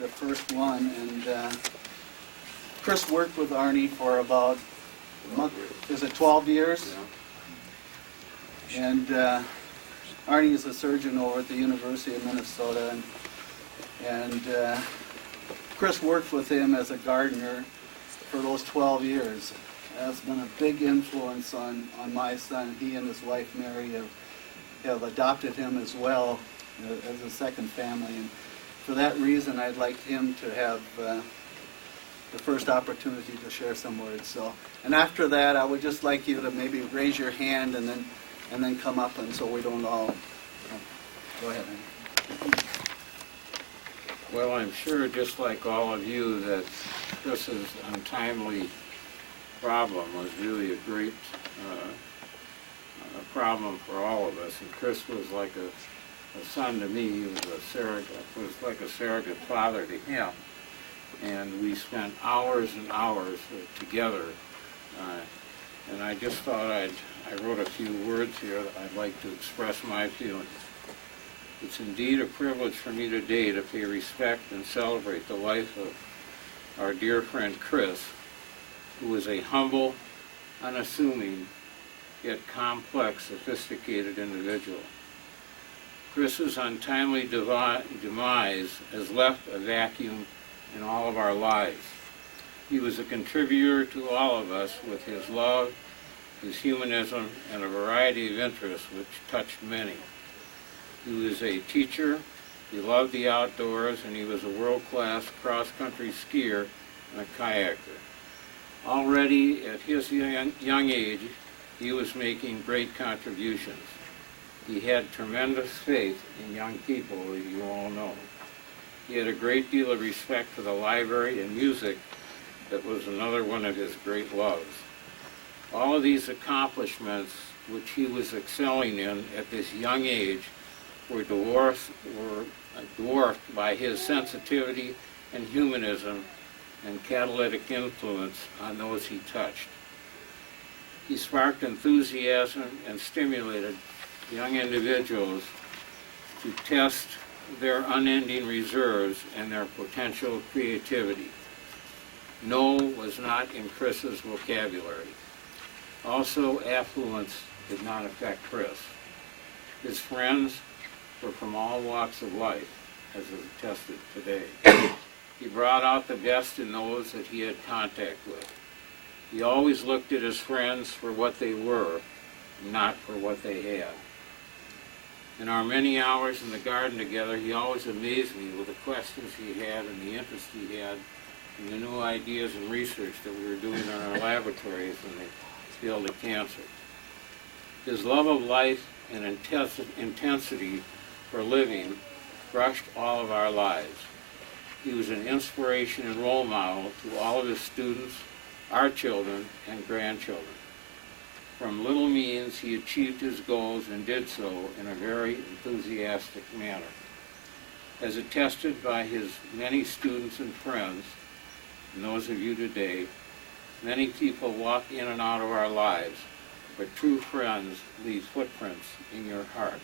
the first one, and Chris worked with Arnie for about, is it 12 years? And Arnie is a surgeon over at the University of Minnesota, and Chris worked with him as a gardener for those 12 years. That's been a big influence on my son. He and his wife Mary have adopted him as well as a second family. And for that reason, I'd like him to have the first opportunity to share some words. So, and after that, I would just like you to maybe raise your hand and then come up, and so we don't all. Go ahead. Well, I'm sure, just like all of you, that Chris's untimely problem was really a great problem for all of us. And Chris was like a son to me. He was like a surrogate father to him. And we spent hours and hours together. And I just thought I wrote a few words here that I'd like to express my feelings. It's indeed a privilege for me today to pay respect and celebrate the life of our dear friend Chris, who was a humble, unassuming, yet complex, sophisticated individual. Chris's untimely demise has left a vacuum in all of our lives. He was a contributor to all of us with his love, his humanism, and a variety of interests which touched many. He was a teacher, he loved the outdoors, and he was a world-class cross-country skier and a kayaker. Already at his young age, he was making great contributions. He had tremendous faith in young people, as you all know. He had a great deal of respect for the library and music that was another one of his great loves. All of these accomplishments, which he was excelling in at this young age, were dwarfed by his sensitivity and humanism and catalytic influence on those he touched. He sparked enthusiasm and stimulated young individuals to test their unending reserves and their potential creativity. No was not in Chris's vocabulary. Also, affluence did not affect Chris. His friends were from all walks of life, as is attested today. He brought out the best in those that he had contact with. He always looked at his friends for what they were, not for what they had. In our many hours in the garden together, he always amazed me with the questions he had and the interest he had in the new ideas and research that we were doing in our laboratories in the field of cancer. His love of life and intensity for living brushed all of our lives. He was an inspiration and role model to all of his students, our children, and grandchildren. From little means, he achieved his goals and did so in a very enthusiastic manner. As attested by his many students and friends, and those of you today, many people walk in and out of our lives, but true friends leave footprints in your heart.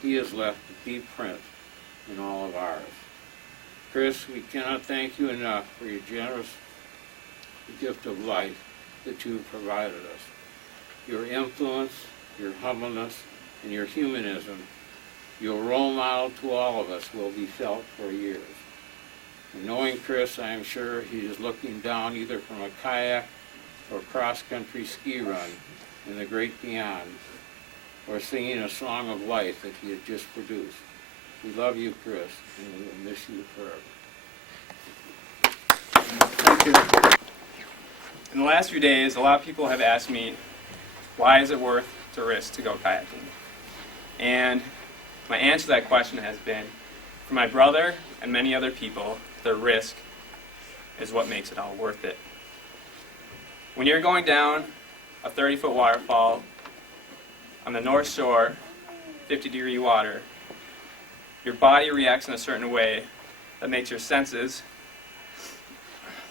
He has left a deep print in all of ours. Chris, we cannot thank you enough for your generous gift of life that you have provided us. Your influence, your humbleness, and your humanism, your role model to all of us, will be felt for years. And knowing Chris, I am sure he is looking down either from a kayak or cross-country ski run in the great beyond, or singing a song of life that he had just produced. We love you, Chris, and we will miss you forever. Thank you. In the last few days, a lot of people have asked me, why is it worth the risk to go kayaking? And my answer to that question has been, for my brother and many other people, the risk is what makes it all worth it. When you're going down a 30-foot waterfall on the North Shore, 50-degree water, your body reacts in a certain way that makes your senses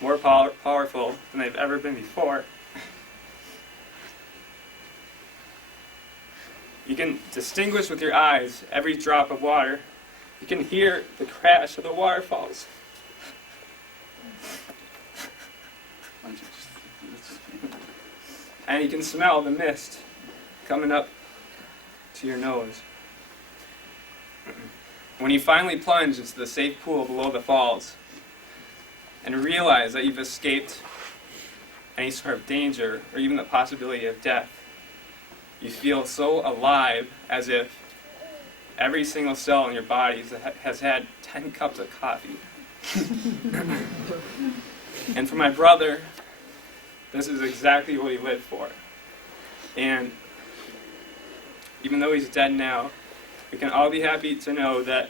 more powerful than they've ever been before. You can distinguish with your eyes every drop of water. You can hear the crash of the waterfalls. Why don't you just- And you can smell the mist coming up to your nose. When you finally plunge into the safe pool below the falls and realize that you've escaped any sort of danger or even the possibility of death, you feel so alive as if every single cell in your body has had 10 cups of coffee. And for my brother, this is exactly what he lived for. And even though he's dead now, we can all be happy to know that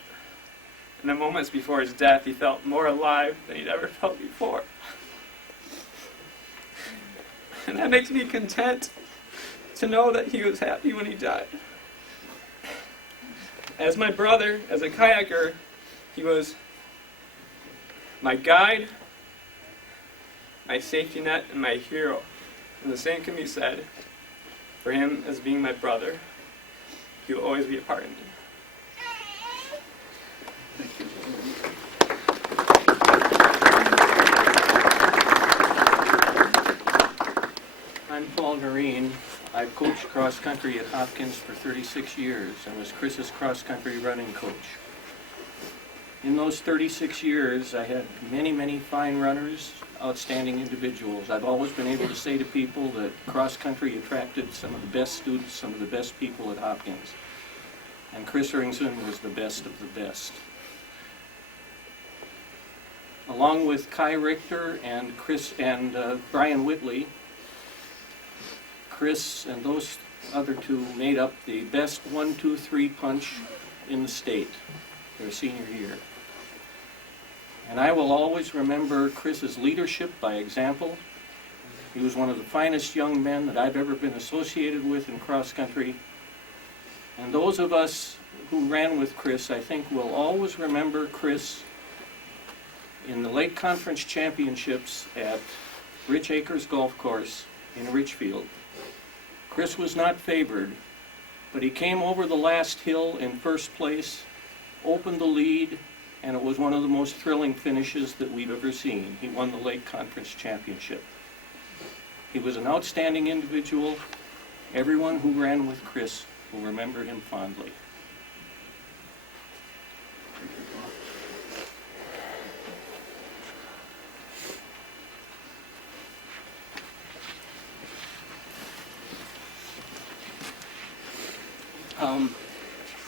in the moments before his death, he felt more alive than he'd ever felt before. And that makes me content to know that he was happy when he died. As my brother, as a kayaker, he was my guide, my safety net, and my hero. And the same can be said for him as being my brother. He will always be a part of me. Thank you. I'm Paul Noreen. I've coached cross country at Hopkins for 36 years and was Chris's cross country running coach. In those 36 years, I had many, many fine runners, outstanding individuals. I've always been able to say to people that cross country attracted some of the best students, some of the best people at Hopkins. And Chris Ringsven was the best of the best. Along with Kai Richter and Brian Whitley, Chris and those other two made up the best 1-2-3 punch in the state their senior year. And I will always remember Chris's leadership by example. He was one of the finest young men that I've ever been associated with in cross country. And those of us who ran with Chris, I think, will always remember Chris in the Lake Conference Championships at Rich Acres Golf Course in Richfield. Chris was not favored, but he came over the last hill in first place, opened the lead, and it was one of the most thrilling finishes that we've ever seen. He won the Lake Conference Championship. He was an outstanding individual. Everyone who ran with Chris will remember him fondly.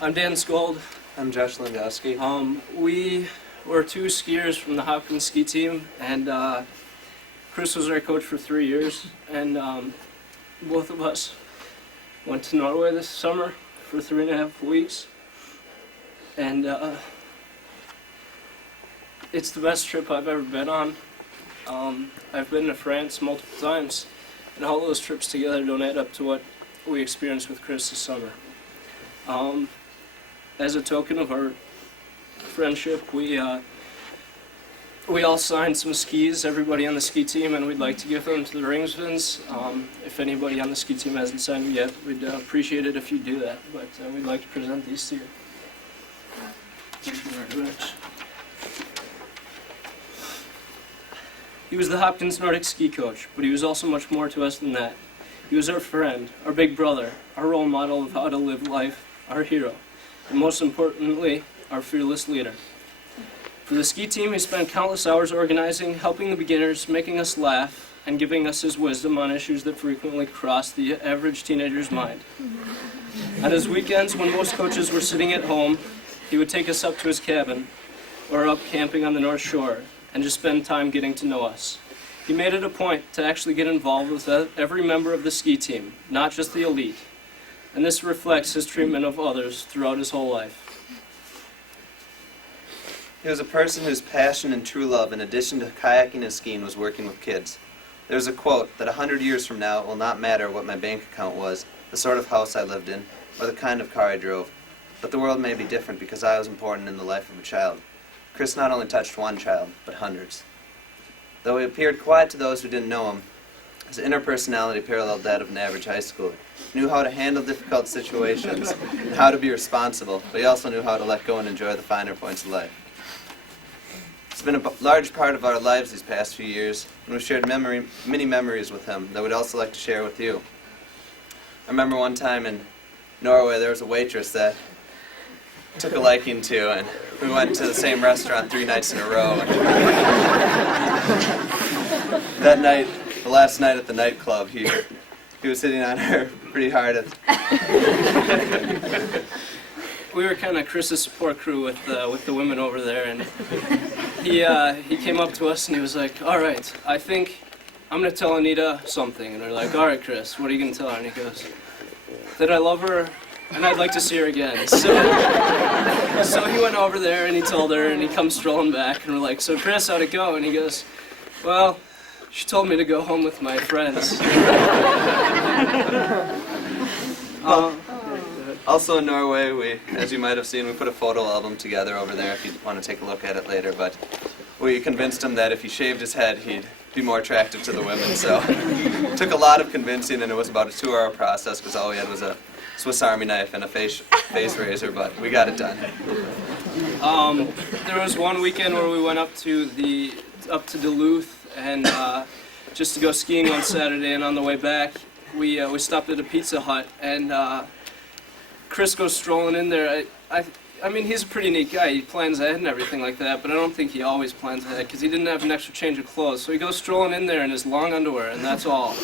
I'm Dan Skold. I'm Josh Landowski. We were two skiers from the Hopkins ski team, and Chris was our coach for 3 years, and both of us went to Norway this summer for 3.5 weeks, and it's the best trip I've ever been on. I've been to France multiple times, and all those trips together don't add up to what we experienced with Chris this summer. As a token of our friendship, we all signed some skis, everybody on the ski team, and we'd like to give them to the Ringsvens. If anybody on the ski team hasn't signed them yet, we'd appreciate it if you do that, but we'd like to present these to you. Thank you very much. He was the Hopkins Nordic ski coach, but he was also much more to us than that. He was our friend, our big brother, our role model of how to live life, our hero, and most importantly, our fearless leader. For the ski team, he spent countless hours organizing, helping the beginners, making us laugh, and giving us his wisdom on issues that frequently cross the average teenager's mind. On his weekends, when most coaches were sitting at home, he would take us up to his cabin, or up camping on the North Shore, and just spend time getting to know us. He made it a point to actually get involved with every member of the ski team, not just the elite. And this reflects his treatment of others throughout his whole life. He was a person whose passion and true love, in addition to kayaking and skiing, was working with kids. There's a quote that 100 years from now it will not matter what my bank account was, the sort of house I lived in, or the kind of car I drove. But the world may be different because I was important in the life of a child. Chris not only touched one child, but hundreds. Though he appeared quiet to those who didn't know him, his inner personality paralleled that of an average high schooler. He knew how to handle difficult situations and how to be responsible, but he also knew how to let go and enjoy the finer points of life. It's been a large part of our lives these past few years, and we've shared many memories with him that we'd also like to share with you. I remember one time in Norway there was a waitress that took a liking to, and we went to the same restaurant 3 nights in a row. That night, the last night at the nightclub, he was hitting on her pretty hard. We were kind of Chris's support crew with the women over there, and he came up to us and he was like, "All right, I think I'm gonna tell Anita something." And we're like, "All right, Chris, what are you gonna tell her?" And he goes, "That I love her and I'd like to see her again." So he went over there and he told her, and he comes strolling back, and we're like, "So Chris, how'd it go?" And he goes, "Well, she told me to go home with my friends." Also in Norway, as you might have seen, we put a photo album together over there if you want to take a look at it later, but we convinced him that if he shaved his head, he'd be more attractive to the women, so it took a lot of convincing, and it was about a 2-hour process because all we had was a Swiss Army knife and a face razor, but we got it done. There was one weekend where we went up to Duluth and just to go skiing on Saturday, and on the way back we stopped at a Pizza Hut, and Chris goes strolling in there. I mean, he's a pretty neat guy. He plans ahead and everything like that, but I don't think he always plans ahead because he didn't have an extra change of clothes. So he goes strolling in there in his long underwear, and that's all.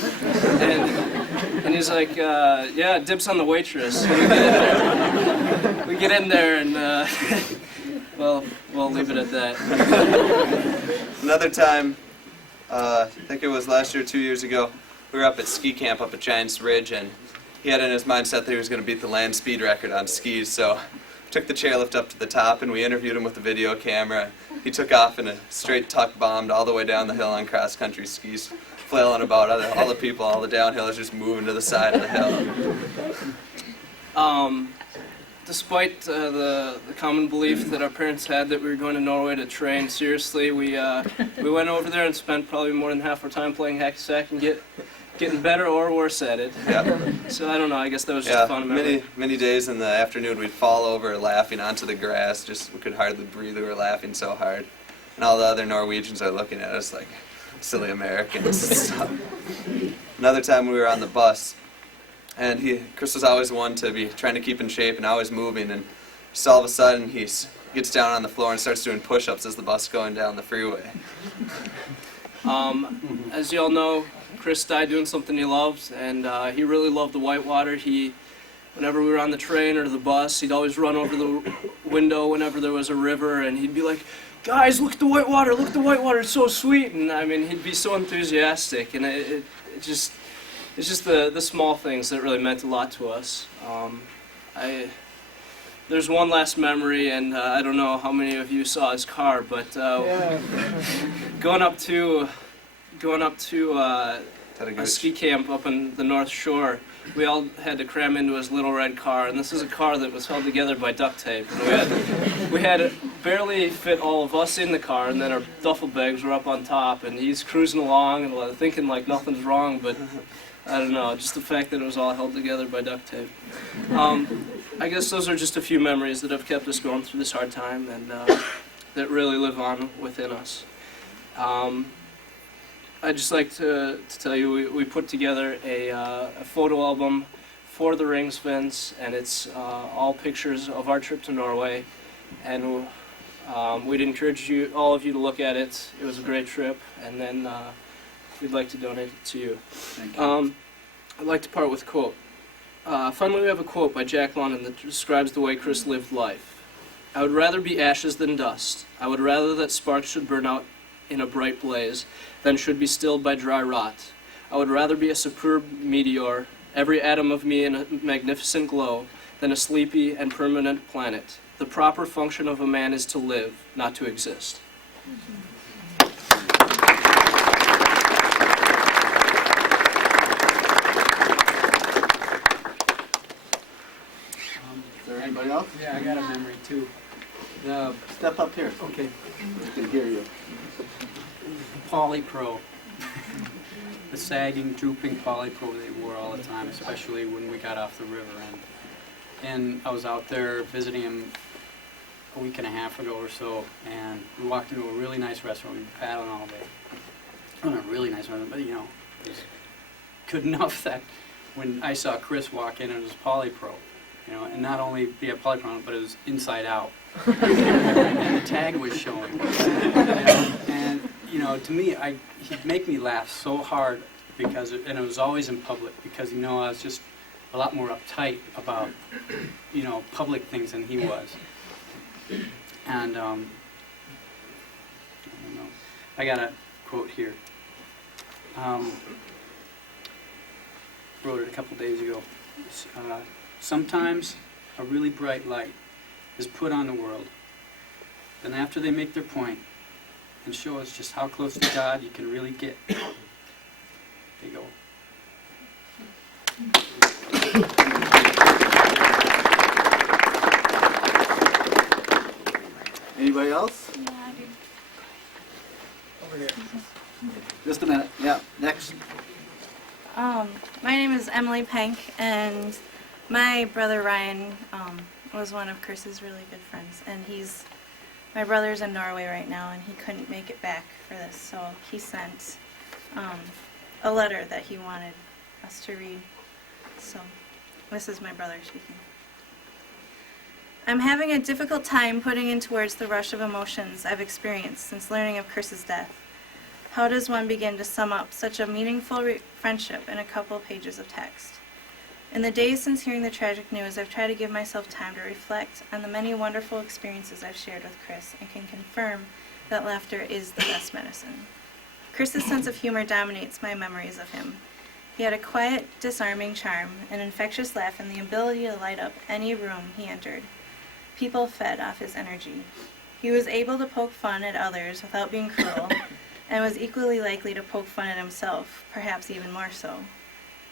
And he's like, "Yeah, dibs on the waitress." And we get in there, and well, we'll leave it at that. Another time, I think it was last year, 2 years ago, we were up at ski camp up at Giants Ridge, and he had in his mindset that he was going to beat the land speed record on skis, so took the chairlift up to the top, and we interviewed him with the video camera. He took off in a straight tuck, bombed all the way down the hill on cross-country skis, flailing about. All the people, all the downhillers just moving to the side of the hill. Despite the common belief that our parents had that we were going to Norway to train seriously, we went over there and spent probably more than half our time playing hacky sack and getting better or worse at it. Yeah. So I don't know, I guess that was just a fun memory. Many days in the afternoon we'd fall over laughing onto the grass, just we could hardly breathe, we were laughing so hard. And all the other Norwegians are looking at us like silly Americans. Another time we were on the bus, and Chris was always one to be trying to keep in shape and always moving, and just all of a sudden he gets down on the floor and starts doing push-ups as the bus is going down the freeway. As you all know, Chris died doing something he loved, and he really loved the whitewater. Whenever we were on the train or the bus, he'd always run over the window whenever there was a river, and he'd be like, "Guys, look at the whitewater, it's so sweet." And I mean, he'd be so enthusiastic, and it's just the small things that really meant a lot to us. There's one last memory, and I don't know how many of you saw his car, but going up to a ski camp up in the North Shore, we all had to cram into his little red car, and this is a car that was held together by duct tape. And we had barely fit all of us in the car, and then our duffel bags were up on top, and he's cruising along and thinking like nothing's wrong, but I don't know, just the fact that it was all held together by duct tape. I guess those are just a few memories that have kept us going through this hard time, and that really live on within us. I'd just like to tell you we put together a photo album for the Ringsvens, and it's all pictures of our trip to Norway, and we'd encourage all of you to look at it. It was a great trip, and then we'd like to donate it to you. Thank you. I'd like to part with a quote. Finally, we have a quote by Jack London that describes the way Chris lived life. "I would rather be ashes than dust. I would rather that sparks should burn out in a bright blaze than should be stilled by dry rot. I would rather be a superb meteor, every atom of me in a magnificent glow, than a sleepy and permanent planet. The proper function of a man is to live, not to exist." Is there anybody else? Yeah, I got a memory too. The Step up here. okay, We can hear you. polypro. The sagging, drooping polypro they wore all the time, especially when we got off the river. And I was out there visiting him a week and a half ago or so, and we walked into a really nice restaurant. We were paddling all day. Well, not a really nice restaurant, but it was good enough that when I saw Chris walk in, it was Polypro, and not only he had Polypro, but it was inside out, and the tag was showing. And to me, he'd make me laugh so hard and it was always in public because I was just a lot more uptight about public things than he was. And I don't know. I got a quote here. Wrote it a couple days ago. Sometimes a really bright light is put on the world. Then after they make their point and show us just how close to God you can really get, they go. Anybody else? Yeah, I do. Over here. Just a minute. Yeah, next. My name is Emily Penk, and my brother Ryan was one of Chris's really good friends, and my brother's in Norway right now, and he couldn't make it back for this, so he sent a letter that he wanted us to read. So this is my brother speaking. I'm having a difficult time putting into words the rush of emotions I've experienced since learning of Chris's death. How does one begin to sum up such a meaningful friendship in a couple pages of text? In the days since hearing the tragic news, I've tried to give myself time to reflect on the many wonderful experiences I've shared with Chris and can confirm that laughter is the best medicine. Chris's sense of humor dominates my memories of him. He had a quiet, disarming charm, an infectious laugh, and the ability to light up any room he entered. People fed off his energy. He was able to poke fun at others without being cruel, and was equally likely to poke fun at himself, perhaps even more so.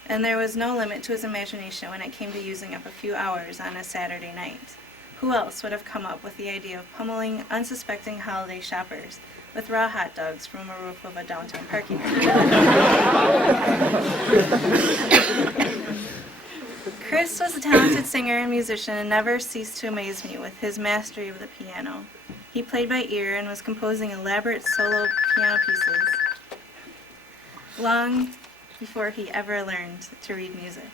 And there was no limit to his imagination when it came to using up a few hours on a Saturday night. Who else would have come up with the idea of pummeling unsuspecting holiday shoppers with raw hot dogs from a roof of a downtown parking lot? Chris was a talented singer and musician and never ceased to amaze me with his mastery of the piano. He played by ear and was composing elaborate solo piano pieces long before he ever learned to read music.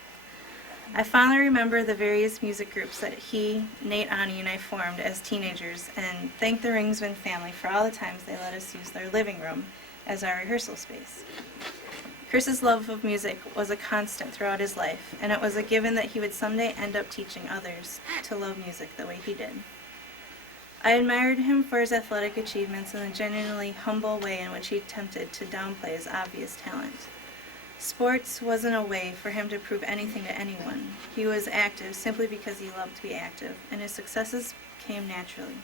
I fondly remember the various music groups that he, Nate, Ani, and I formed as teenagers, and thank the Ringsven family for all the times they let us use their living room as our rehearsal space. Chris's love of music was a constant throughout his life, and it was a given that he would someday end up teaching others to love music the way he did. I admired him for his athletic achievements and the genuinely humble way in which he attempted to downplay his obvious talent. Sports wasn't a way for him to prove anything to anyone. He was active simply because he loved to be active, and his successes came naturally.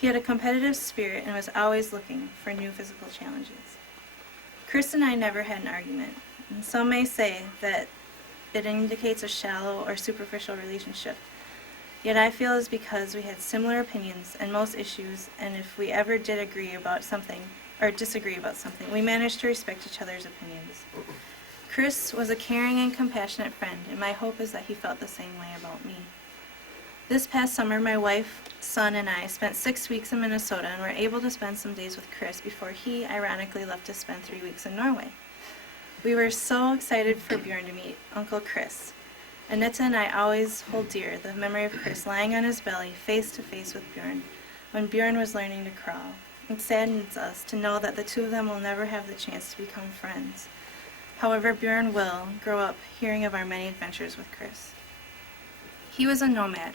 He had a competitive spirit and was always looking for new physical challenges. Chris and I never had an argument, and some may say that it indicates a shallow or superficial relationship. Yet I feel it's because we had similar opinions on most issues, and if we ever did agree about something, or disagree about something, we managed to respect each other's opinions. Chris was a caring and compassionate friend, and my hope is that he felt the same way about me. This past summer, my wife, son, and I spent 6 weeks in Minnesota and were able to spend some days with Chris before he, ironically, left to spend 3 weeks in Norway. We were so excited for Bjorn to meet Uncle Chris. Renata and I always hold dear the memory of Chris lying on his belly, face to face with Bjorn, when Bjorn was learning to crawl. It saddens us to know that the two of them will never have the chance to become friends. However, Bjorn will grow up hearing of our many adventures with Chris. He was a nomad,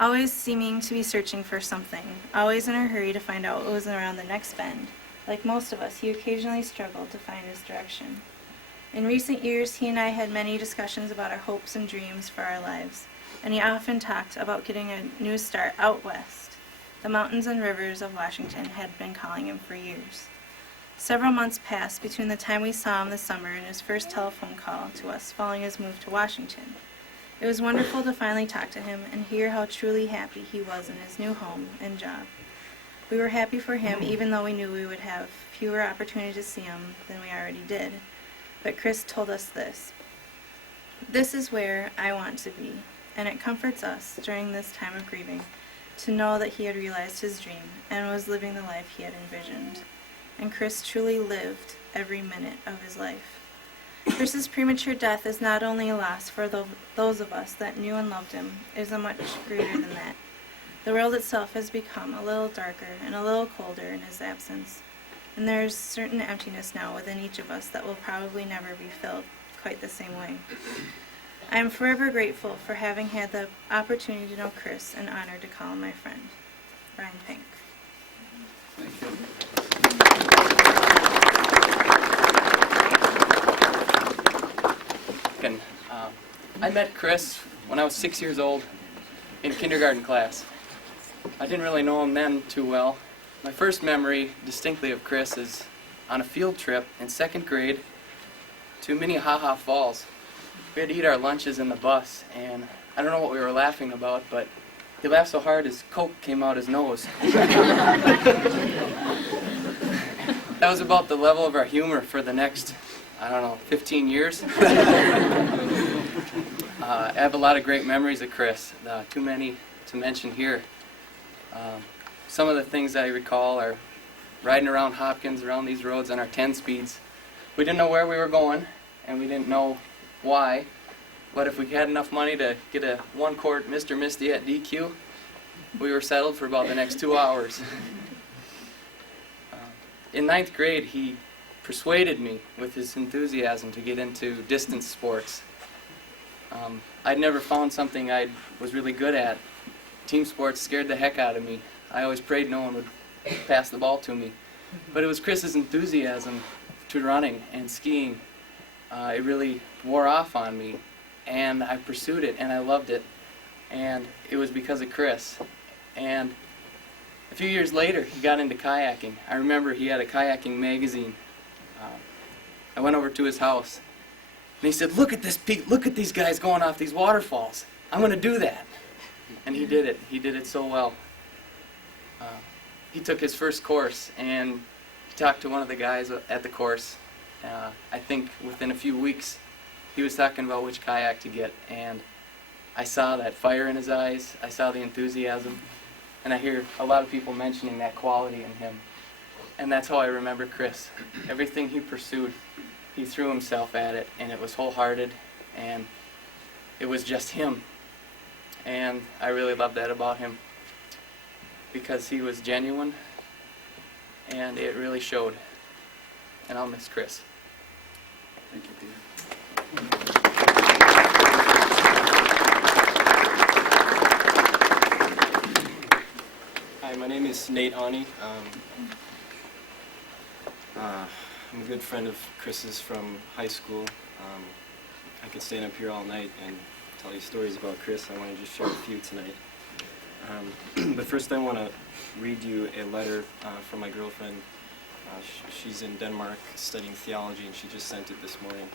always seeming to be searching for something, always in a hurry to find out what was around the next bend. Like most of us, he occasionally struggled to find his direction. In recent years, he and I had many discussions about our hopes and dreams for our lives, and he often talked about getting a new start out west. The mountains and rivers of Washington had been calling him for years. Several months passed between the time we saw him this summer and his first telephone call to us following his move to Washington. It was wonderful to finally talk to him and hear how truly happy he was in his new home and job. We were happy for him, even though we knew we would have fewer opportunities to see him than we already did. But Chris told us this: "This is where I want to be," and it comforts us during this time of grieving to know that he had realized his dream and was living the life he had envisioned. And Chris truly lived every minute of his life. Chris's premature death is not only a loss for those of us that knew and loved him, it is a much greater than that. The world itself has become a little darker and a little colder in his absence, and there is certain emptiness now within each of us that will probably never be filled quite the same way. I am forever grateful for having had the opportunity to know Chris and honored to call him my friend. Brian Pink. Thank you. I met Chris when I was 6 years old in kindergarten class. I didn't really know him then too well. My first memory distinctly of Chris is on a field trip in 2nd grade to Minnehaha Falls. We had to eat our lunches in the bus, and I don't know what we were laughing about, but he laughed so hard his Coke came out his nose. That was about the level of our humor for the next, 15 years. I have a lot of great memories of Chris, too many to mention here. Some of the things I recall are riding around Hopkins, around these roads on our 10 speeds. We didn't know where we were going, and we didn't know why, but if we had enough money to get a 1-quart Mr. Misty at DQ, we were settled for about the next 2 hours. In 9th grade, he persuaded me with his enthusiasm to get into distance sports. I'd never found something I was really good at. Team sports scared the heck out of me. I always prayed no one would pass the ball to me. But it was Chris's enthusiasm to running and skiing. It really wore off on me, and I pursued it, and I loved it. And it was because of Chris. And a few years later, he got into kayaking. I remember he had a kayaking magazine. I went over to his house, and he said, "Look at this peak, look at these guys going off these waterfalls. I'm going to do that." And he did it. He did it so well. He took his first course, and he talked to one of the guys at the course. I think within a few weeks, he was talking about which kayak to get, and I saw that fire in his eyes. I saw the enthusiasm, and I hear a lot of people mentioning that quality in him. And that's how I remember Chris. Everything he pursued, he threw himself at it, and it was wholehearted, and it was just him. And I really love that about him, because he was genuine, and it really showed. And I'll miss Chris. Thank you, Peter. Hi, my name is Nate Ani. I'm a good friend of Chris's from high school. I could stand up here all night and tell you stories about Chris. I want to just share a few tonight. But first I want to read you a letter from my girlfriend. She's in Denmark studying theology, and she just sent it this morning.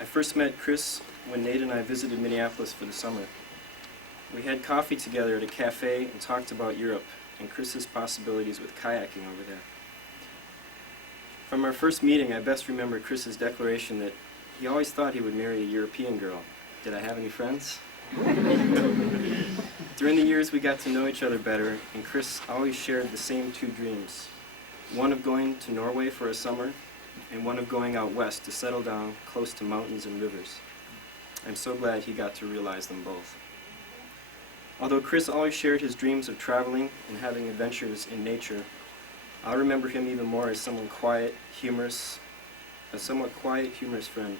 I first met Chris when Nate and I visited Minneapolis for the summer. We had coffee together at a cafe and talked about Europe and Chris's possibilities with kayaking over there. From our first meeting, I best remember Chris's declaration that he always thought he would marry a European girl. Did I have any friends? During the years, we got to know each other better, and Chris always shared the same 2 dreams. One of going to Norway for a summer, and one of going out west to settle down close to mountains and rivers. I'm so glad he got to realize them both. Although Chris always shared his dreams of traveling and having adventures in nature, I remember him even more as a somewhat quiet, humorous friend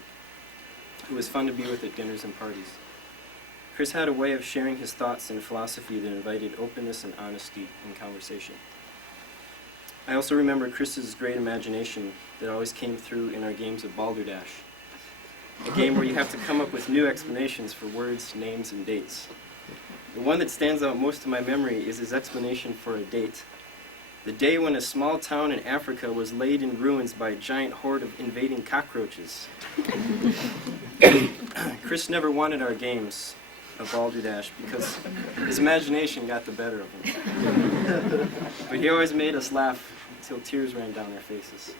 who was fun to be with at dinners and parties. Chris had a way of sharing his thoughts and philosophy that invited openness and honesty in conversation. I also remember Chris's great imagination that always came through in our games of balderdash, a game where you have to come up with new explanations for words, names, and dates. The one that stands out most in my memory is his explanation for a date. The day when a small town in Africa was laid in ruins by a giant horde of invading cockroaches. Chris never wanted our games of balderdash because his imagination got the better of him. But he always made us laugh until tears ran down our faces.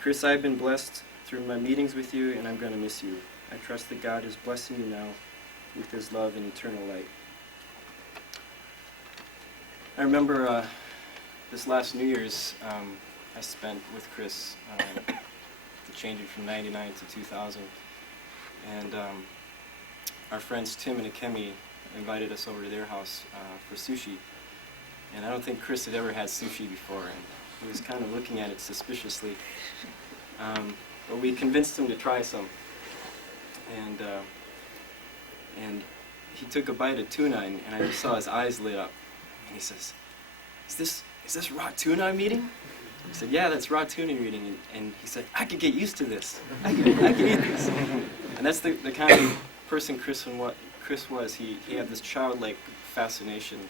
Chris, I've been blessed through my meetings with you, and I'm going to miss you. I trust that God is blessing you now with his love and eternal light. I remember this last New Year's I spent with Chris, changing from 99 to 2000. And our friends Tim and Akemi invited us over to their house for sushi. And I don't think Chris had ever had sushi before, and he was kind of looking at it suspiciously. But we convinced him to try some. And he took a bite of tuna, and I just saw his eyes lit up. And he says, is this raw tuna I'm eating? I said, yeah, that's raw tuna you're eating. And he said, I could get used to this. I could eat this. And that's the kind of person Chris was. He had this childlike fascination,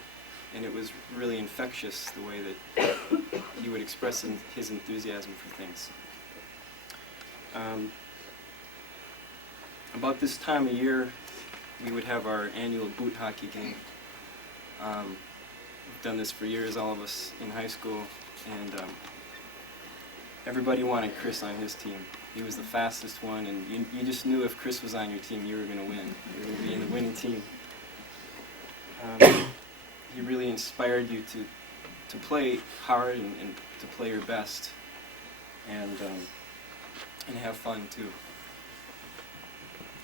and it was really infectious the way that he would express his enthusiasm for things. About this time of year, we would have our annual boot hockey game. We've done this for years, all of us in high school, and everybody wanted Chris on his team. He was the fastest one, and you just knew if Chris was on your team, you were going to win. You were going to be in the winning team. He really inspired you to play hard and to play your best, and have fun too.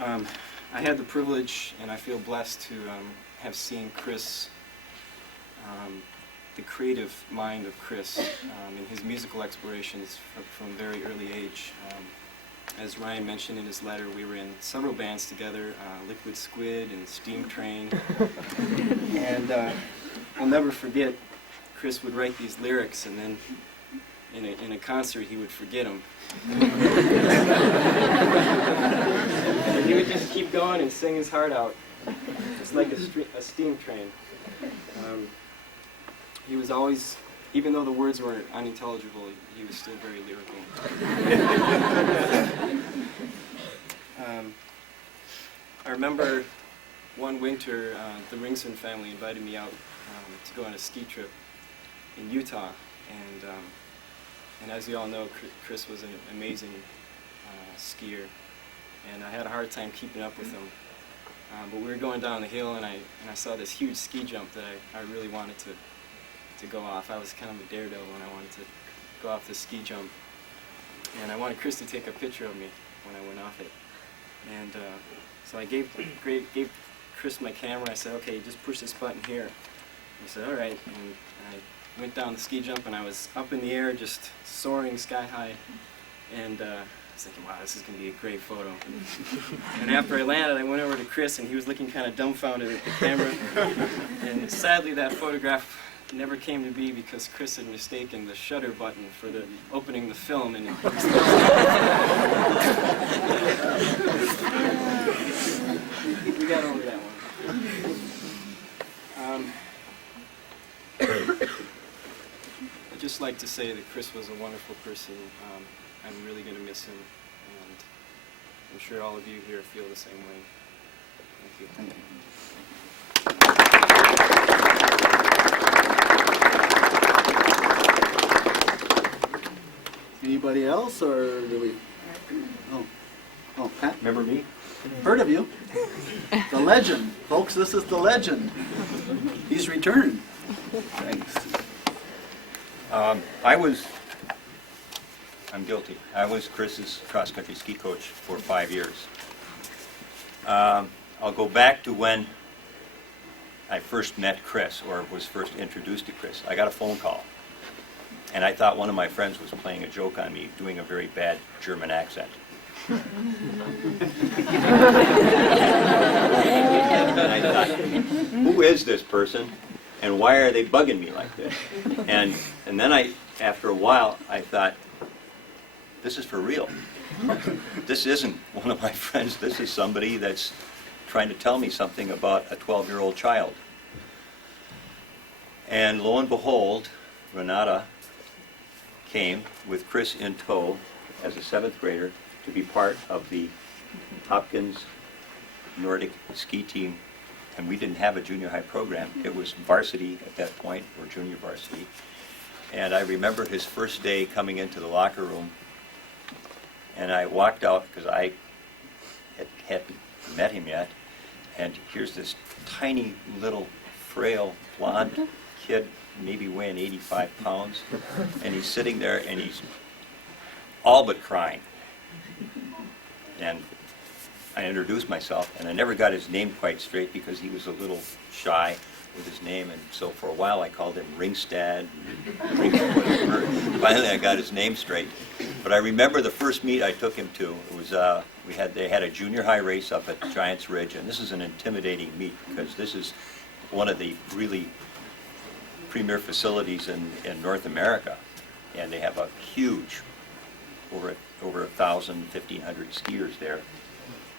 I had the privilege, and I feel blessed to have seen Chris, the creative mind of Chris, in his musical explorations from a very early age. As Ryan mentioned in his letter, we were in several bands together, Liquid Squid and Steam Train. And I'll never forget, Chris would write these lyrics, and then in a concert he would forget them. And he would just keep going and sing his heart out. It's like a steam train. He was always, even though the words were unintelligible, he was still very lyrical. I remember one winter, the Ringsven family invited me out to go on a ski trip in Utah, and as you all know, Chris was an amazing skier, and I had a hard time keeping up with him. But we were going down the hill, and I saw this huge ski jump that I really wanted to go off. I was kind of a daredevil, and I wanted to go off the ski jump, and I wanted Chris to take a picture of me when I went off it. And so I gave Chris my camera. I said, okay, just push this button here. He said, all right. And I went down the ski jump, and I was up in the air, just soaring sky high. And I was thinking, wow, this is going to be a great photo. And after I landed, I went over to Chris, and he was looking kind of dumbfounded at the camera. And sadly, that photograph never came to be because Chris had mistaken the shutter button for the opening the film, and we got over that one. I'd just like to say that Chris was a wonderful person. I'm really going to miss him, and I'm sure all of you here feel the same way. Thank you. Thank you. Anybody else, or do we? Oh, Pat? Remember me? Heard of you. The legend. Folks, this is the legend. He's returned. Thanks. I'm guilty. I was Chris's cross-country ski coach for 5 years. I'll go back to when I first met Chris, or was first introduced to Chris. I got a phone call, and I thought one of my friends was playing a joke on me, doing a very bad German accent. And I thought, who is this person, and why are they bugging me like this? And then after a while, I thought, this is for real. This isn't one of my friends. This is somebody that's trying to tell me something about a 12-year-old child. And lo and behold, Renata came with Chris in tow as a 7th grader to be part of the Hopkins Nordic ski team. And we didn't have a junior high program. It was varsity at that point, or junior varsity. And I remember his first day coming into the locker room, and I walked out because I hadn't met him yet, And here's this tiny little frail blonde kid, maybe weighing 85 pounds, and he's sitting there and he's all but crying. And I introduced myself, and I never got his name quite straight because he was a little shy with his name, and so for a while I called him Ringstad, whatever. Finally I got his name straight. But I remember the first meet I took him to, it was, they had a junior high race up at Giants Ridge, and this is an intimidating meet because this is one of the really premier facilities in North America, and they have a huge, over 1,000, 1,500 skiers there.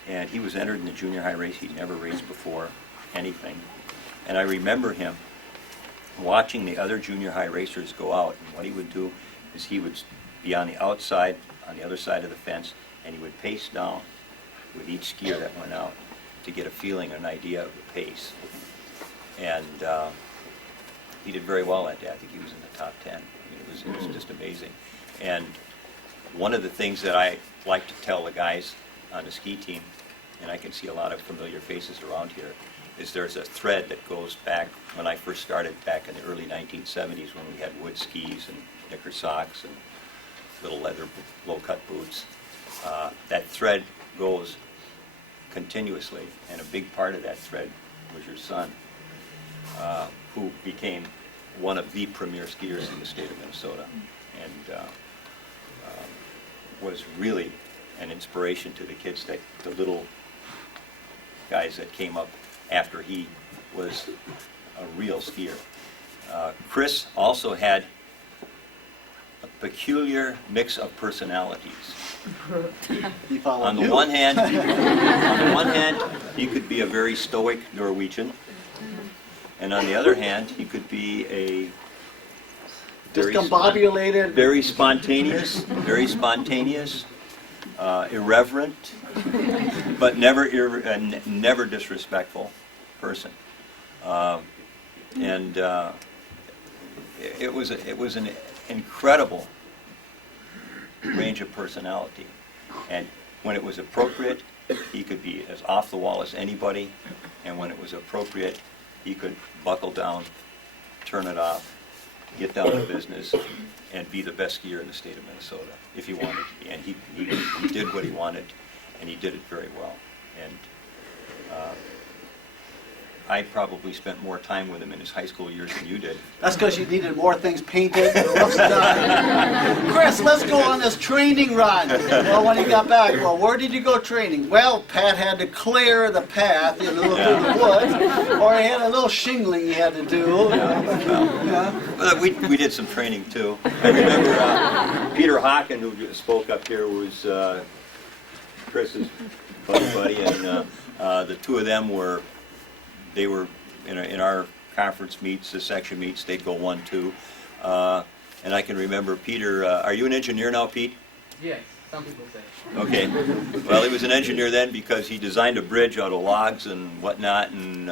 And he was entered in the junior high race. He'd never raced before, anything. And I remember him watching the other junior high racers go out, and what he would do is he would be on the outside, on the other side of the fence, and he would pace down with each skier that went out to get a feeling, an idea of the pace. And he did very well at that. I think he was in the top 10. I mean, it was just amazing. And one of the things that I like to tell the guys on the ski team, and I can see a lot of familiar faces around here, is there's a thread that goes back when I first started back in the early 1970s when we had wood skis and knicker socks and little leather low-cut boots. That thread goes continuously, and a big part of that thread was your son, who became one of the premier skiers in the state of Minnesota, and was really an inspiration to the kids, the little guys that came up after he was a real skier. Chris also had a peculiar mix of personalities. On the one hand, he could be a very stoic Norwegian, and on the other hand, he could be a Discombobulated. very spontaneous, irreverent, but never disrespectful person. And it was an incredible range of personality. And when it was appropriate, he could be as off the wall as anybody. And when it was appropriate, he could buckle down, turn it off, get down to business, and be the best skier in the state of Minnesota if he wanted to be. And he did what he wanted, and he did it very well. And I probably spent more time with him in his high school years than you did. That's because you needed more things painted, the roofs done. Chris, let's go on this training run. Well, when he got back, well, where did you go training? Well, Pat had to clear the path, through the woods, or he had a little shingling he had to do. Well, we did some training too. I remember Peter Hopkins, who spoke up here, was Chris's buddy, and the two of them were in our conference meets, the section meets, they'd go 1-2. And I can remember Peter, are you an engineer now, Pete? Yes, some people say. Okay. Well, he was an engineer then because he designed a bridge out of logs and whatnot, and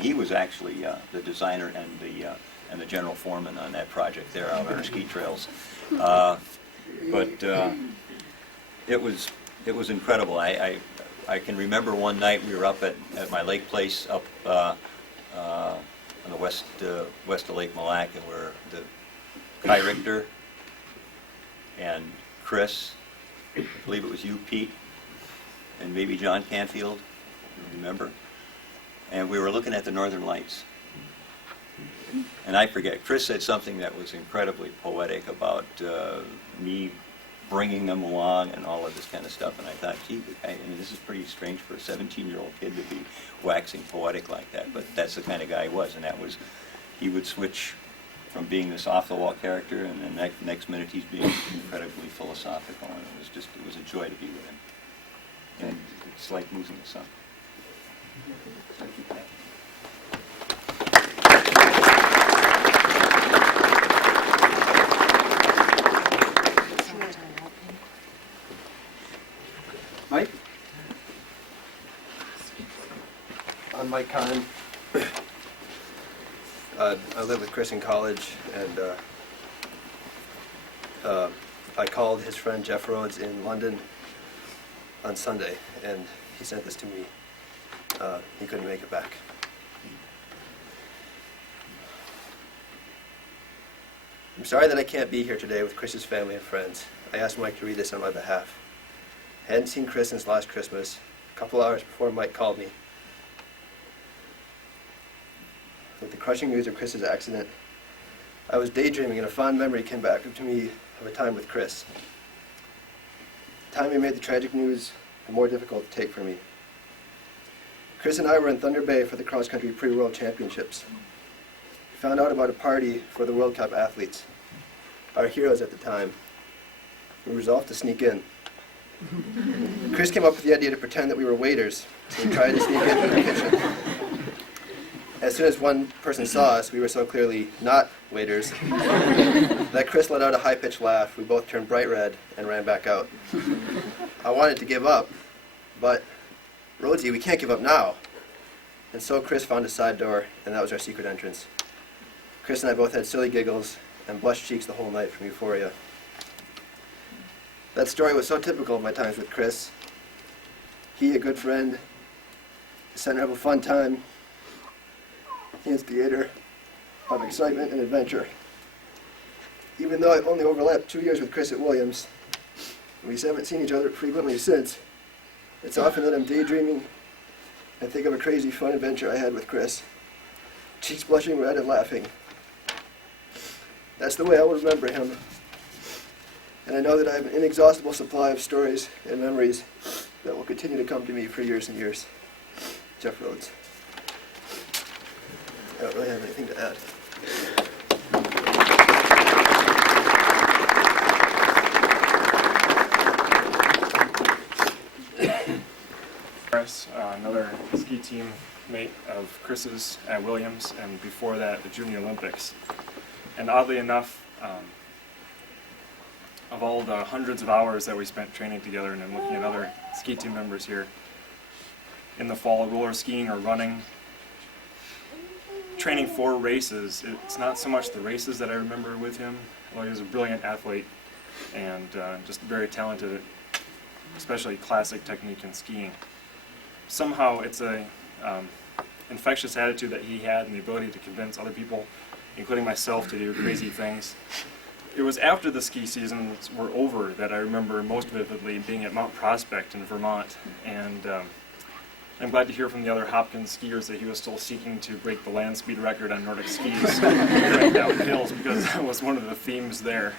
he was actually the designer and the general foreman on that project there out on our ski trails. But it was incredible. I can remember one night we were up at my lake place up on the west of Lake Mille Lacs, and we're Kai Richter and Chris, I believe it was you, Pete, and maybe John Canfield, remember? And we were looking at the Northern Lights. And I forget, Chris said something that was incredibly poetic about me bringing them along and all of this kind of stuff, and I thought, gee, this is pretty strange for a 17-year-old kid to be waxing poetic like that, but that's the kind of guy he was, and that was, he would switch from being this off-the-wall character, and then next minute he's being incredibly philosophical, and it was a joy to be with him. And it's like losing a son. Thank you, Pat. Mike? I'm Mike Kahn. I live with Chris in college, and I called his friend Jeff Rhodes in London on Sunday, and he sent this to me. he couldn't make it back. I'm sorry that I can't be here today with Chris's family and friends. I asked Mike to read this on my behalf. I hadn't seen Chris since last Christmas, a couple hours before Mike called me. With the crushing news of Chris's accident, I was daydreaming and a fond memory came back to me of a time with Chris. The time he made the tragic news the more difficult to take for me. Chris and I were in Thunder Bay for the cross-country pre-World Championships. We found out about a party for the World Cup athletes, our heroes at the time. We resolved to sneak in. Chris came up with the idea to pretend that we were waiters, so we tried to sneak in from the kitchen. As soon as one person saw us, we were so clearly not waiters that Chris let out a high-pitched laugh. We both turned bright red and ran back out. I wanted to give up, but Rhodesy, we can't give up now. And so Chris found a side door, and that was our secret entrance. Chris and I both had silly giggles and blushed cheeks the whole night from euphoria. That story was so typical of my times with Chris. He, a good friend, the center of a fun time, the instigator of excitement and adventure. Even though I've only overlapped 2 years with Chris at Williams, and we haven't seen each other frequently since, it's often that I'm daydreaming and think of a crazy fun adventure I had with Chris, cheeks blushing red and laughing. That's the way I will remember him. And I know that I have an inexhaustible supply of stories and memories that will continue to come to me for years and years. Jeff Rhodes. I don't really have anything to add. Another ski team mate of Chris's at Williams, and before that the Junior Olympics. And oddly enough, of all the hundreds of hours that we spent training together, and I'm looking at other ski team members here, in the fall, roller skiing or running, training for races, it's not so much the races that I remember with him, although he was a brilliant athlete and just very talented at especially classic technique in skiing. Somehow it's a infectious attitude that he had and the ability to convince other people, including myself, to do crazy things. It was after the ski seasons were over that I remember most vividly being at Mount Prospect in Vermont, and I'm glad to hear from the other Hopkins skiers that he was still seeking to break the land speed record on Nordic skis going down hills, because that was one of the themes there.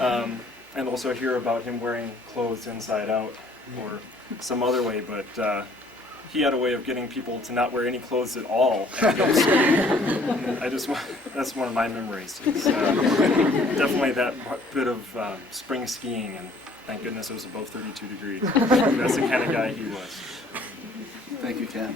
And also hear about him wearing clothes inside out or some other way, but he had a way of getting people to not wear any clothes at all and go skiing. That's one of my memories. It's definitely that bit of spring skiing, and thank goodness it was above 32 degrees. That's the kind of guy he was. Thank you, Ken.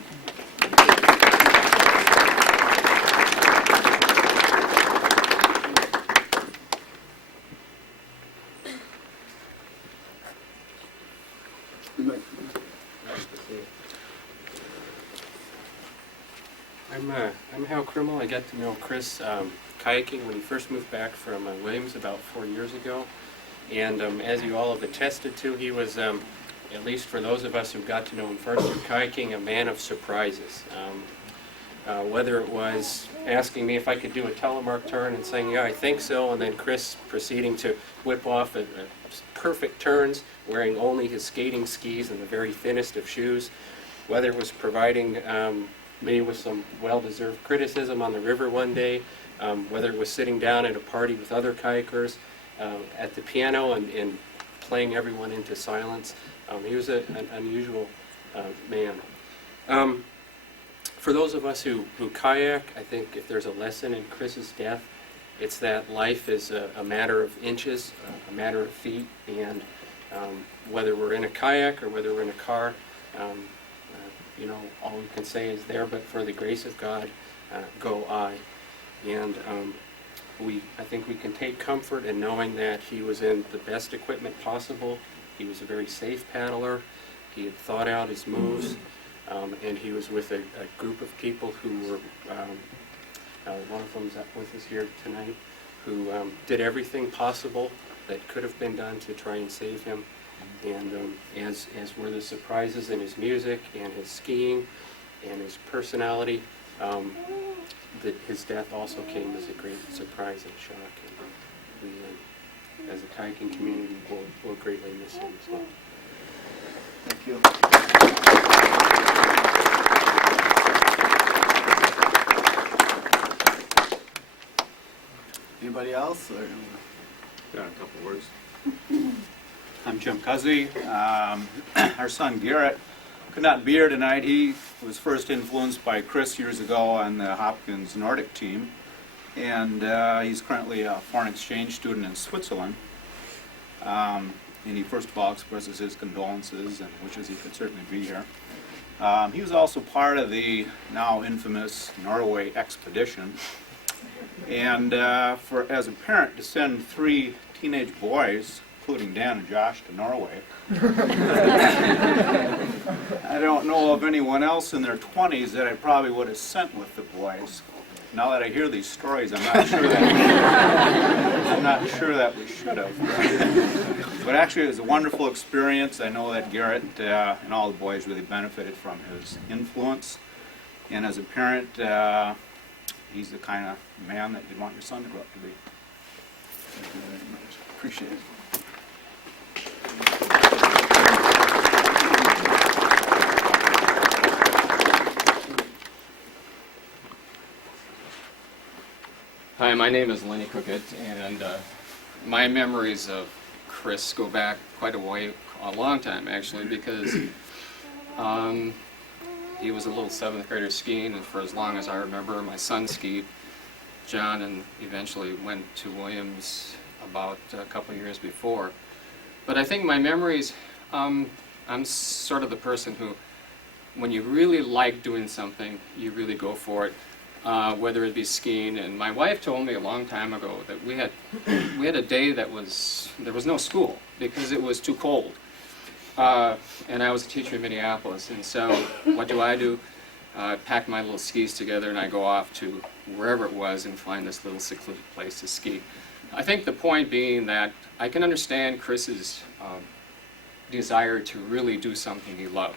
I'm Hal Krimmel. I got to know Chris kayaking when he first moved back from Williams about 4 years ago. And as you all have attested to, he was, at least for those of us who got to know him first through kayaking, a man of surprises. Whether it was asking me if I could do a telemark turn and saying, yeah, I think so, and then Chris proceeding to whip off perfect turns, wearing only his skating skis and the very thinnest of shoes. Whether it was providing me with some well-deserved criticism on the river one day, whether it was sitting down at a party with other kayakers at the piano and playing everyone into silence. He was an unusual man. For those of us who kayak, I think if there's a lesson in Chris's death, it's that life is a matter of inches, a matter of feet, and whether we're in a kayak or whether we're in a car, all we can say is there, but for the grace of God, go I. And I think we can take comfort in knowing that he was in the best equipment possible. He was a very safe paddler. He had thought out his moves, and he was with a group of people who were, one of them is with us here tonight, who did everything possible that could have been done to try and save him. And as were the surprises in his music and his skiing, and his personality. That his death also came as a great surprise and shock, and we, as a kayaking community, will greatly miss him as well. Thank you. Anybody else? Or? Got a couple words. I'm Jim Cuzzy. Our son Garrett could not be here tonight. He was first influenced by Chris years ago on the Hopkins Nordic team, and he's currently a foreign exchange student in Switzerland. And he first of all expresses his condolences and wishes he could certainly be here. He was also part of the now infamous Norway expedition. And as a parent, to send 3 teenage boys, including Dan and Josh, to Norway. I don't know of anyone else in their 20s that I probably would have sent with the boys. Now that I hear these stories, I'm not sure that we should have. But actually, it was a wonderful experience. I know that Garrett and all the boys really benefited from his influence. And as a parent, he's the kind of man that you'd want your son to grow up to be. Thank you very much. Appreciate it. Hi, my name is Lenny Cookett, and my memories of Chris go back quite a long time actually, because he was a little 7th grader skiing, and for as long as I remember, my son skied. John and eventually went to Williams about a couple of years before. But I think my memories, I'm sort of the person who, when you really like doing something, you really go for it. Whether it be skiing, and my wife told me a long time ago that we had a day that there was no school because it was too cold, and I was a teacher in Minneapolis, and so what do? I pack my little skis together and I go off to wherever it was and find this little secluded place to ski. I think the point being that I can understand Chris's desire to really do something he loved.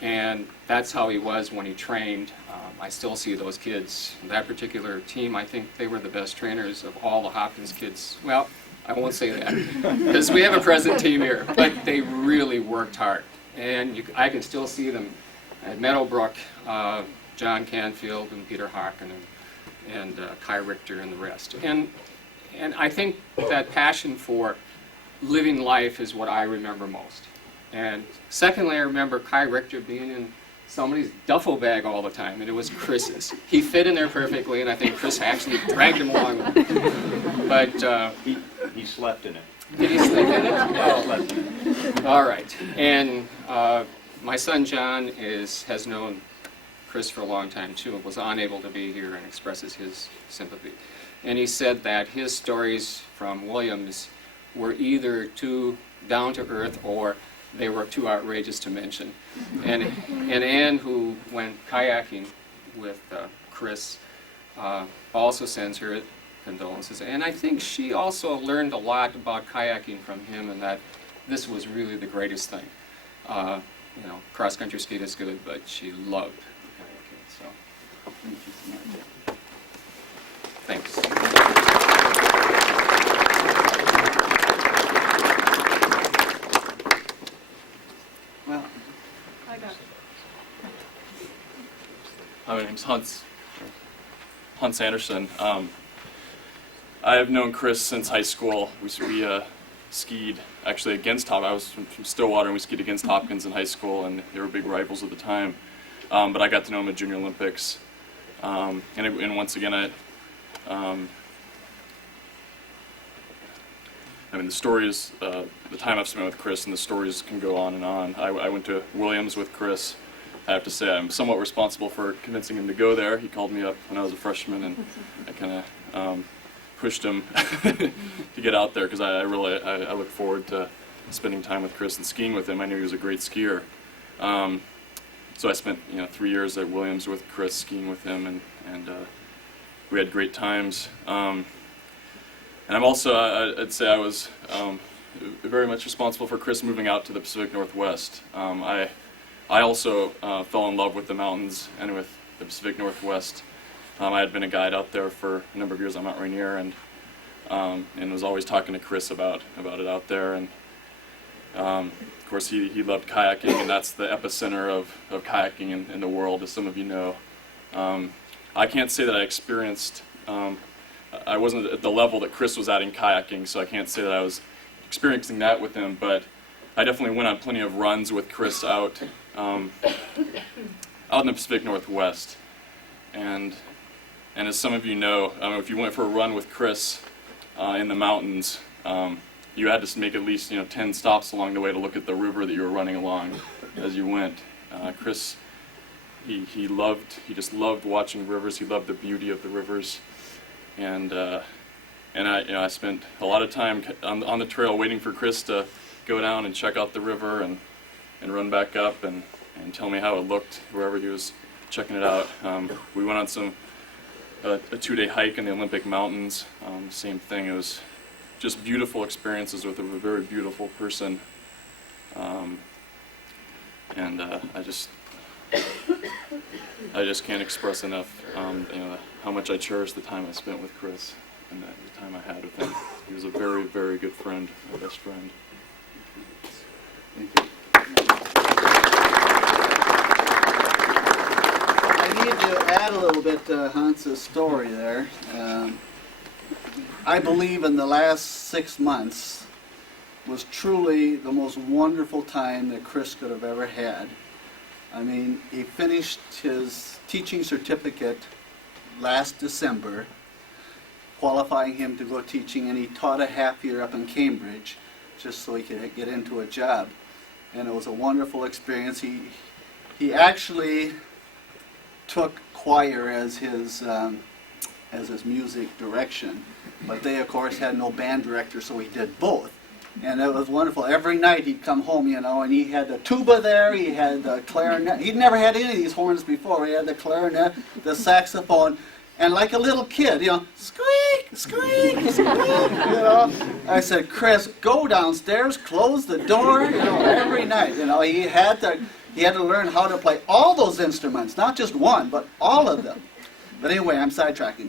And that's how he was when he trained. I still see those kids. That particular team, I think they were the best trainers of all the Hopkins kids. Well, I won't say that, because we have a present team here, but they really worked hard. And I can still see them at Meadowbrook, John Canfield and Peter Hawken and Kai Richter and the rest. And I think that passion for living life is what I remember most. And secondly, I remember Kai Richter being in somebody's duffel bag all the time, and it was Chris's. He fit in there perfectly, and I think Chris actually dragged him along with him. But he slept in it. Did he sleep in it? Yeah, he slept in it. All right. And my son John has known Chris for a long time too, and was unable to be here and expresses his sympathy. And he said that his stories from Williams were either too down to earth or they were too outrageous to mention. And Ann, who went kayaking with Chris, also sends her condolences. And I think she also learned a lot about kayaking from him, and that this was really the greatest thing. You know, cross-country skiing is good, but she loved kayaking. So, thanks. Well, I got it. Hi, my name's Hans Anderson. I have known Chris since high school. We skied actually against Hopkins. I was from Stillwater, and we skied against Hopkins in high school, and they were big rivals at the time. But I got to know him at Junior Olympics. And once again, I mean, the stories, the time I've spent with Chris, and the stories can go on and on. I went to Williams with Chris. I have to say I'm somewhat responsible for convincing him to go there. He called me up when I was a freshman, and I kind of pushed him to get out there, because I look forward to spending time with Chris and skiing with him. I knew he was a great skier. So I spent 3 years at Williams with Chris, skiing with him, and we had great times. And I'm also, I'd say I was very much responsible for Chris moving out to the Pacific Northwest. I also fell in love with the mountains and with the Pacific Northwest. I had been a guide out there for a number of years on Mount Rainier, and was always talking to Chris about it out there. And of course, he loved kayaking, and that's the epicenter of kayaking in the world, as some of you know. I can't say that I experienced, I wasn't at the level that Chris was at in kayaking, so I can't say that I was experiencing that with him, but I definitely went on plenty of runs with Chris out in the Pacific Northwest. And as some of you know, if you went for a run with Chris in the mountains, you had to make at least 10 stops along the way to look at the river that you were running along as you went. Chris, he just loved watching rivers. He loved the beauty of the rivers, and I spent a lot of time on the trail waiting for Chris to go down and check out the river and run back up and tell me how it looked wherever he was checking it out. We went on a 2-day hike in the Olympic Mountains. Same thing. It was just beautiful experiences with a very beautiful person. And I just can't express enough how much I cherish the time I spent with Chris and the time I had with him. He was a very, very good friend, my best friend. Thank you. I need to add a little bit to Hans's story there. I believe in the last 6 months was truly the most wonderful time that Chris could have ever had. I mean, he finished his teaching certificate last December, qualifying him to go teaching, and he taught a half year up in Cambridge just so he could get into a job. And it was a wonderful experience. He actually took choir as his music direction, but they of course had no band director, so he did both. And it was wonderful. Every night he'd come home, and he had the tuba there, he had the clarinet. He'd never had any of these horns before. He had the clarinet, the saxophone, and like a little kid, squeak, squeak, squeak, I said, Chris, go downstairs, close the door, every night. He had to learn how to play all those instruments, not just one, but all of them. But anyway, I'm sidetracking.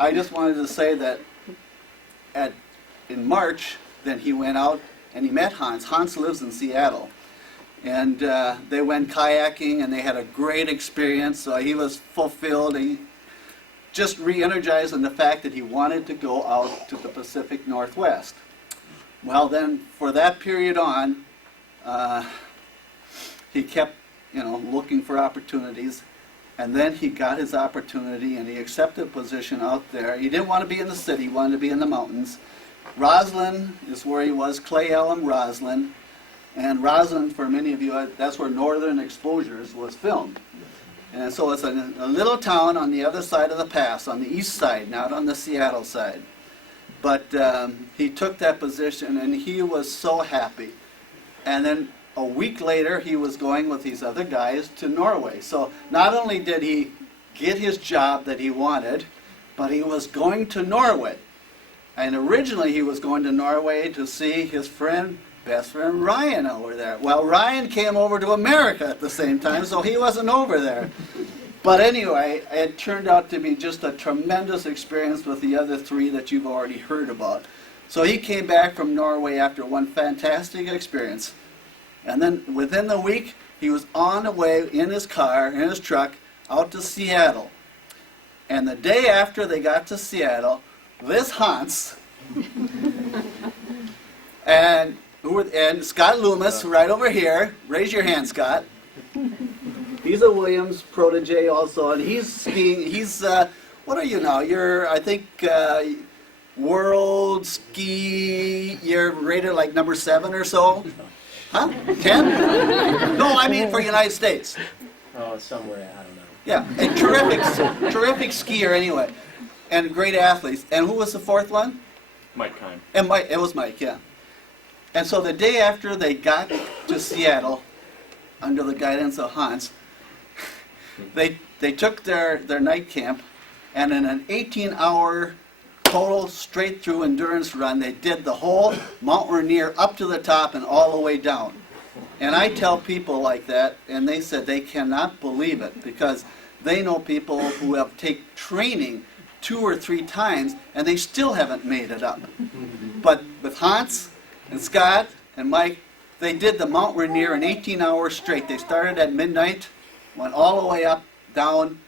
I just wanted to say that in March, then he went out and he met Hans. Hans lives in Seattle. And they went kayaking and they had a great experience. So he was fulfilled. He just re-energized in the fact that he wanted to go out to the Pacific Northwest. Well, then for that period on, he kept looking for opportunities. And then he got his opportunity and he accepted a position out there. He didn't want to be in the city, he wanted to be in the mountains. Roslyn is where he was, Clay Elm, Roslyn. And Roslyn, for many of you, that's where Northern Exposures was filmed. And so it's a little town on the other side of the pass, on the east side, not on the Seattle side. But he took that position and he was so happy. And then a week later, he was going with these other guys to Norway. So not only did he get his job that he wanted, but he was going to Norway. And originally he was going to Norway to see his best friend Ryan over there. Well, Ryan came over to America at the same time, so he wasn't over there. But anyway, it turned out to be just a tremendous experience with the other three that you've already heard about. So he came back from Norway after one fantastic experience. And then within the week, he was on the way in his car, in his truck, out to Seattle. And the day after they got to Seattle, this Hans and Scott Loomis right over here. Raise your hand, Scott. He's a Williams protege also, and he's skiing. He's what are you now? You're I think world ski. You're rated like number 7 or so. Huh? 10? No, I mean for United States. Oh, somewhere, I don't know. Yeah, a terrific skier anyway. And great athletes. And who was the fourth one? Mike Kine. And Mike, it was Mike, yeah. And so the day after they got to Seattle, under the guidance of Hans, they took their night camp, and in an 18-hour total straight-through endurance run, they did the whole Mount Rainier up to the top and all the way down. And I tell people like that, and they said they cannot believe it because they know people who have taken training 2 or 3 times and they still haven't made it up. But with Hans and Scott and Mike, they did the Mount Rainier in 18 hours straight. They started at midnight, went all the way up, down.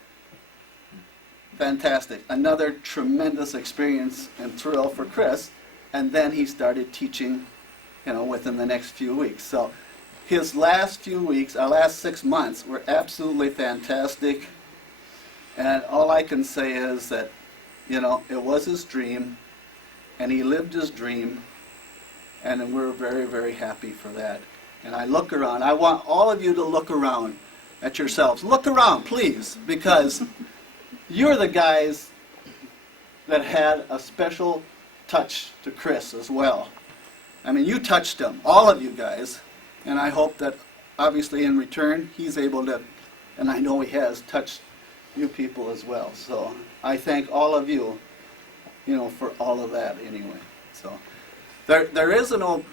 Fantastic. Another tremendous experience and thrill for Chris. And then he started teaching, within the next few weeks. So his last few weeks, our last 6 months, were absolutely fantastic. And all I can say is that, it was his dream, and he lived his dream, and we're very, very happy for that. And I look around. I want all of you to look around at yourselves. Look around, please, because you're the guys that had a special touch to Chris as well. I mean, you touched him, all of you guys, and I hope that, obviously, in return, he's able to, and I know he has, touched you people as well. So I thank all of you, for all of that anyway. So there is an old,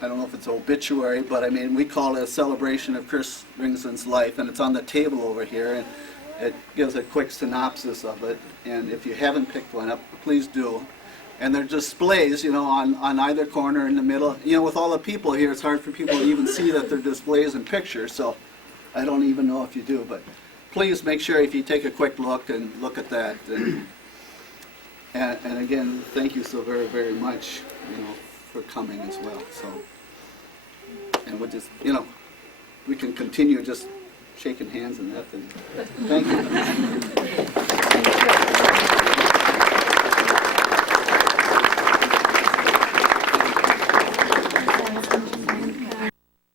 I don't know if it's obituary, but I mean, we call it a celebration of Chris Ringsven's life, and it's on the table over here, and it gives a quick synopsis of it. And if you haven't picked one up, please do. And there are displays, on either corner, in the middle. With all the people here, it's hard for people to even see that they're displays and pictures, so I don't even know if you do. But please make sure if you take a quick look and look at that. And again, thank you so very, very much, for coming as well. So, and we'll just, we can continue just shaking hands and that. And thank you.